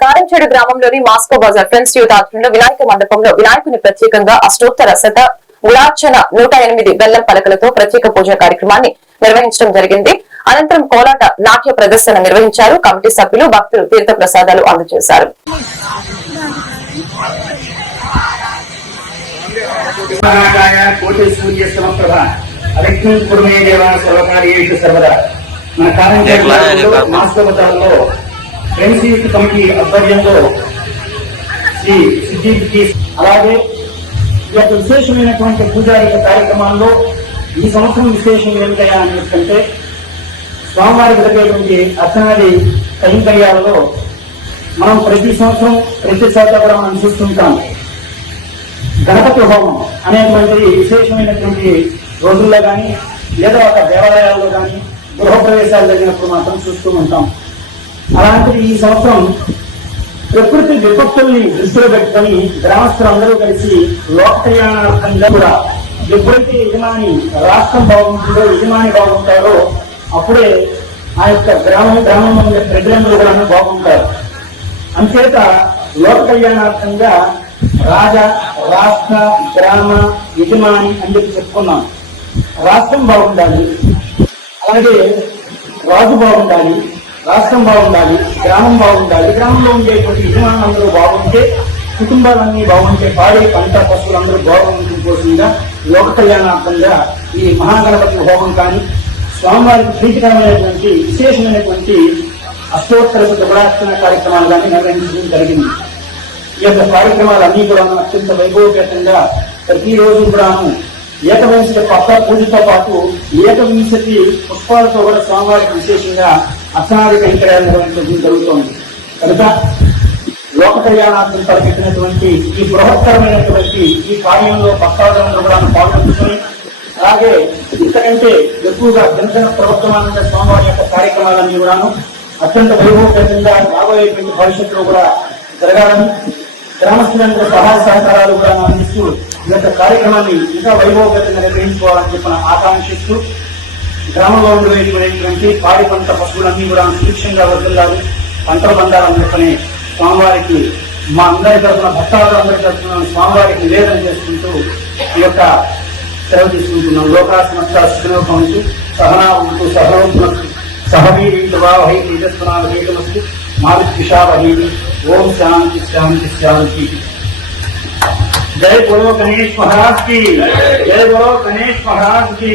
కారంచేడు గ్రామంలోని Moscow Bazar friends youth ఆధ్వర్యంలో వినాయక మండపంలో వినాయకుని ప్రత్యేకంగా అష్టోత్తర శత గుళార్చన నూట ఎనిమిది బెల్లం పలకలతో ప్రత్యేక పూజా కార్యక్రమాన్ని నిర్వహించడం జరిగింది. అనంతరం కోలాట నాట్య ప్రదర్శన నిర్వహించారు. కమిటీ సభ్యులు భక్తులు తీర్థ ప్రసాదాలు అందజేశారు. మన ఫ్రెండ్స్ యూత్ కమిటీ ఆధ్వర్యంలో శ్రీ సిద్ధికి అలాగే ఈ యొక్క విశేషమైనటువంటి పూజారి కార్యక్రమాల్లో ఈ సంవత్సరం విశేషం ఏమిటయా అని ఎందుకంటే స్వామివారికి జరిగేటువంటి అర్చనది కైంకర్యాలలో మనం ప్రతి సంవత్సరం ప్రతి చోట కూడా మనం చూస్తుంటాం. గణపతి హోమం అనేటువంటిది విశేషమైనటువంటి రోజుల్లో కానీ లేదా ఒక దేవాలయాల్లో కానీ గృహప్రవేశాలు జరిగినప్పుడు మాత్రం చూస్తూ ఉంటాం. అలాంటిది ఈ సంవత్సరం ప్రకృతి విపత్తుల్ని దృష్టిలో పెట్టుకొని గ్రామస్తులందరూ కలిసి లోక కళ్యాణార్థంగా కూడా ఎప్పుడైతే యజమాని రాష్ట్రం బాగుంటుందో యజమాని బాగుంటారో అప్పుడే ఆ యొక్క గ్రామం గ్రామంలో ఉండే ప్రజలందరూ కూడా బాగుంటారు. అంచేత లోక కళ్యాణార్థంగా రాజ రాష్ట్ర గ్రామ యజమాని అని చెప్పి చెప్పుకున్నాం. రాష్ట్రం బాగుండాలి అలాగే రాజు బాగుండాలి రాష్ట్రం బాగుండాలి గ్రామం బాగుండాలి గ్రామంలో ఉండేటువంటి యజమానులందరూ బాగుంటే కుటుంబాలన్నీ బాగుంటే పాడే పంట పశువులందరూ బాగుంటుంది కోసంగా లోక కళ్యాణార్థంగా ఈ మహాగణపతి హోమం కానీ స్వామివారికి ప్రీతికరమైనటువంటి విశేషమైనటువంటి అష్టోత్తర దురార్చన కార్యక్రమాలు కానీ నిర్వహించడం జరిగింది. ఈ యొక్క కార్యక్రమాలన్నీ కూడా అత్యంత వైభవపేతంగా ప్రతిరోజు కూడాను ఏకవింశతి పక్క పూజతో పాటు ఏకవింశతి పుష్పాలతో కూడా స్వామివారికి విశేషంగా అర్చనాది కైంకర్యాలు నిర్వహించడం జరుగుతోంది. కనుక లోక కళ్యాణార్థం తలపెట్టినటువంటి ఈ బృహత్తరమైనటువంటి ఈ కార్యంలో భక్తాదులందరూ కూడా పాల్గొంటుకొని అలాగే ఇంతకంటే ఎక్కువగా జనసేన ప్రభుత్వానంద స్వామివారి యొక్క కార్యక్రమాలన్నీ కూడాను అత్యంత వైభవంగా రాబోయేటువంటి భవిష్యత్తులో కూడా జరగాలని గ్రామస్తులందరూ సహాయ సహకారాలు కూడా అందిస్తూ ఈ యొక్క కార్యక్రమాన్ని ఇంకా వైభవంగా నిర్వహించుకోవాలని చెప్పిన ఆకాంక్షిస్తూ గ్రామంలో ఉండేటువంటి పాడి పంట పశువులన్నీ కూడా సుభిక్షంగా వదిలారు పంటలు పండాలని చెప్పని స్వామివారికి మా అందరి తరఫున భక్తాదులందరి తరఫున స్వామివారికి నివేదన చేసుకుంటూ ఈ యొక్క సెలవు తీసుకుంటున్నాం లోకాసమస్త శిఖనోపంతు సహనా ఉంటూ సహనోత్మ సహవీరి వాహై తేజస్వనాలు వేగమస్తు మారుషావహి ఓం శాంతి శాంతి శాంతి జై బోలో గణేష్ మహారాజ్ की जय बोलो गणेश महाराज की